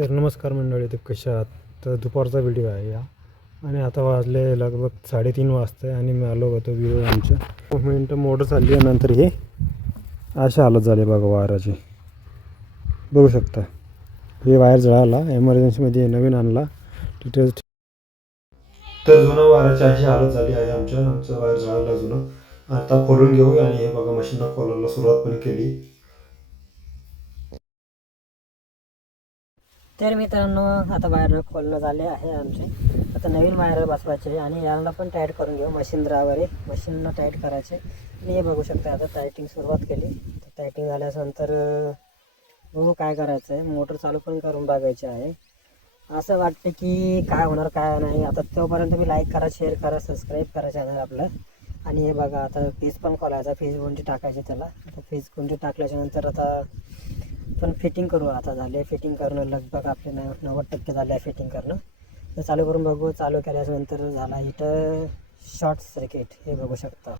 तर नमस्कार मंडळी, ते कशा आहात? तर दुपारचा व्हिडिओ आहे या. आणि आता वाजले लगभग 3:30 वाजता आणि मी आलो होतो व्हिडिओ आमच्या मिनटं मोटर चालली आहे. नंतर हे अशा हालत झाले बघा वायराची, बघू शकता. हे वायर जळाला, एमर्जन्सीमध्ये नवीन आणला डिटेल्स. तर जुना वायराची अशी हालत झाली आहे आमचं वायर जळाला जुनं. आता खोलून घेऊ आणि हे बघा मशीनला खोलायला सुरुवात पण केली. तर मित्रांनो, आता वायर खोलणं झाले आहे आमचे. आता नवीन वायर बसवायचे आणि याला पण टाईट करून घेऊ. मशीन द्रावर आहे, मशीनला टाईट करायचे. आणि हे बघू शकता, आता टायटिंग सुरुवात केली. टायटिंग झाल्यानंतर बघू काय करायचं आहे. मोटर चालू पण करून बघायची आहे. असं वाटतं की काय होणार काय नाही. आता तोपर्यंत मी लाईक करा, शेअर करा, सबस्क्राईब करा चॅनल आपलं. आणि हे बघा, आता फीज पण खोलायचा, फीज गुंजी टाकायची त्याला. आता फीज गुंजी टाकल्याच्यानंतर आता पण फिटिंग करू. आता झाले फिटिंग करणं, लगभग आपले 90% झाले आहे फिटिंग करणं. तर चालू करून बघू. चालू केल्यानंतर झाला इथं शॉर्ट सर्किट, हे बघू शकता.